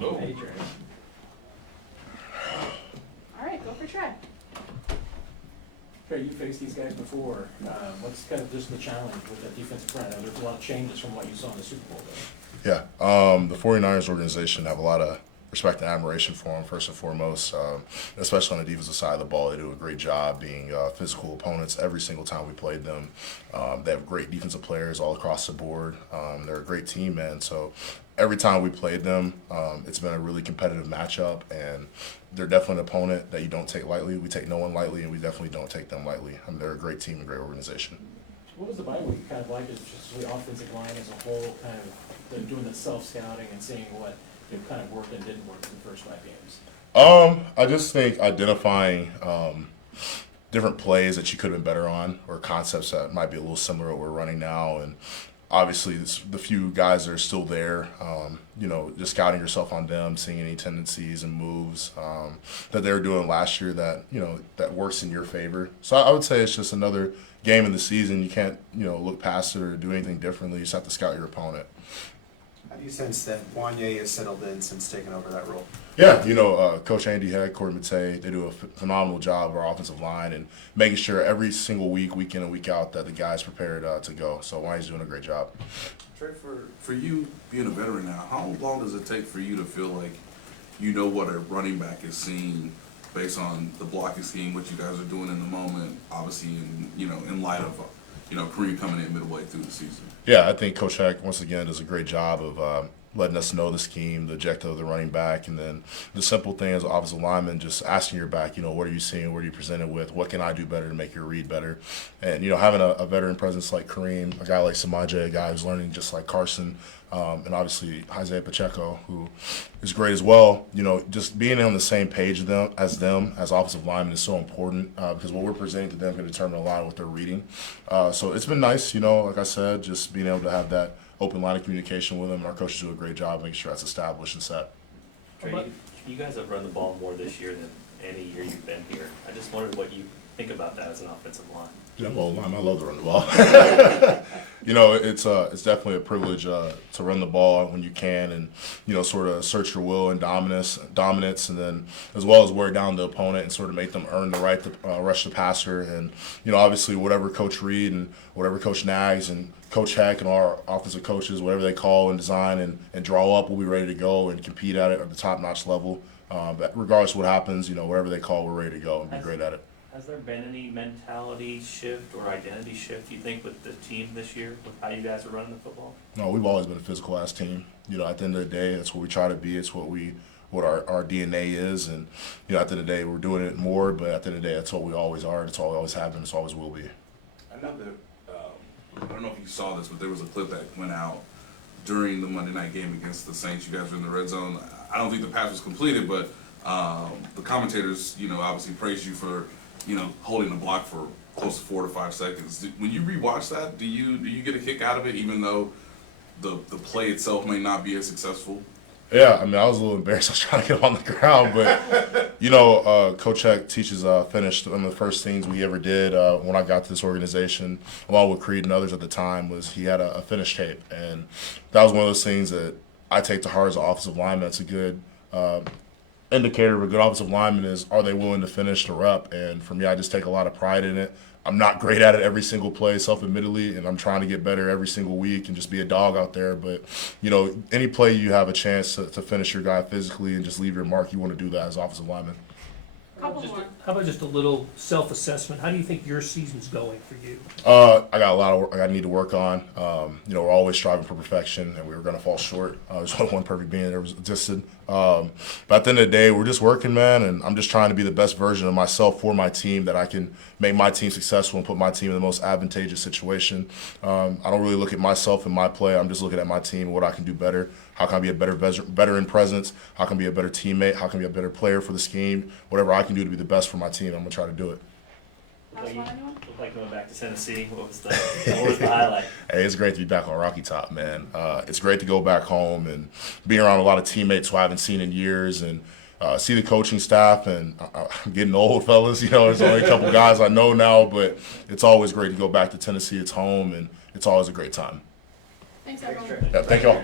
Hello. Hey, Trey. All right, go for Trey. Trey, you faced these guys before. What's kind of just the challenge with that defensive front? There's a lot of changes from what you saw in the Super Bowl, though. Yeah, the 49ers organization have a lot of respect and admiration for them, first and foremost, especially on the defensive side of the ball. They do a great job being physical opponents every single time we played them. They have great defensive players all across the board. They're a great team, man. So every time we played them, it's been a really competitive matchup, and they're definitely an opponent that you don't take lightly. We take no one lightly, and we definitely don't take them lightly. They're a great team and great organization. What was the bye week kind of like? Is just the offensive line as a whole kind of doing the self-scouting and seeing what kind of worked and didn't work in the first 5 games? I just think identifying different plays that you could have been better on, or concepts that might be a little similar to what we're running now, and obviously the few guys that are still there, just scouting yourself on them, seeing any tendencies and moves that they were doing last year that that works in your favor. So I would say it's just another game in the season. You can't look past it or do anything differently. You just have to scout your opponent. How do you sense that Wanye has settled in since taking over that role? Yeah, Coach Andy Heck, Corey Matei, they do a phenomenal job of our offensive line and making sure every single week, week in and week out, that the guys prepared to go. So Wanye's doing a great job. Trey, for you being a veteran now, how long does it take for you to feel like you know what a running back is seeing based on the blocking scheme, what you guys are doing in the moment, obviously in light of Kareem coming in midway through the season? Yeah, I think Coach Heck, once again, does a great job of letting us know the scheme, the objective of the running back, and then the simple thing as an offensive lineman, just asking your back, what are you seeing, what are you presented with, what can I do better to make your read better? And, having a veteran presence like Kareem, a guy like Samaje, a guy who's learning just like Carson, and obviously Isaiah Pacheco, who is great as well. Just being on the same page as them as offensive linemen is so important because what we're presenting to them can determine a lot of what they're reading. So it's been nice, like I said, just being able to have that open line of communication with them. And our coaches do a great job making sure that's established and set. Trey, you guys have run the ball more this year than any year you've been here. I just wondered what you think about that as an offensive line. I'm old line. I love to run the ball. It's definitely a privilege to run the ball when you can, and sort of assert your will and dominance, and then as well as wear down the opponent and sort of make them earn the right to rush the passer. And obviously whatever Coach Reed and whatever Coach Nags and Coach Heck and our offensive coaches, whatever they call and design and draw up, we'll be ready to go and compete at it at the top-notch level. But regardless of what happens, whatever they call, we're ready to go and be great at it. Has there been any mentality shift or identity shift, you think, with the team this year, with how you guys are running the football? No, we've always been a physical-ass team. At the end of the day, that's what we try to be. It's what our DNA is. And, at the end of the day, we're doing it more, but at the end of the day, that's what we always are. That's all we always have been. It's always will be. I know that, I don't know if you saw this, but there was a clip that went out during the Monday night game against the Saints. You guys were in the red zone. I don't think the pass was completed, but the commentators, obviously praised you for holding the block for close to 4 to 5 seconds. When you rewatch that, do you get a kick out of it, even though the play itself may not be as successful? Yeah, I was a little embarrassed. I was trying to get on the ground, but Coach Heck teaches finish. One of the first things we ever did when I got to this organization, along with Creed and others at the time, was he had a finish tape, and that was one of those things that I take to heart as an offensive lineman. That's a good indicator of a good offensive lineman is, are they willing to finish the rep? And for me, I just take a lot of pride in it. I'm not great at it every single play, self-admittedly, and I'm trying to get better every single week and just be a dog out there. But, any play you have a chance to finish your guy physically and just leave your mark, you want to do that as an offensive lineman. Couple more. How about just a little self-assessment? How do you think your season's going for you? I got a lot of work I need to work on. We're always striving for perfection, and we were going to fall short. There's only one perfect being that ever existed. But at the end of the day, we're just working, man, and I'm just trying to be the best version of myself for my team, that I can make my team successful and put my team in the most advantageous situation. I don't really look at myself and my play. I'm just looking at my team and what I can do better. How can I be a better veteran presence? How can I be a better teammate? How can I be a better player for the scheme? Whatever I can do to be the best for my team, I'm going to try to do it. Looked like going back to Tennessee. What was the highlight? Hey, it's great to be back on Rocky Top, man. It's great to go back home and be around a lot of teammates who I haven't seen in years, and see the coaching staff. And I'm getting old, fellas. There's only a couple guys I know now, but it's always great to go back to Tennessee. It's home, and it's always a great time. Thanks, everyone. Yeah, thank y'all.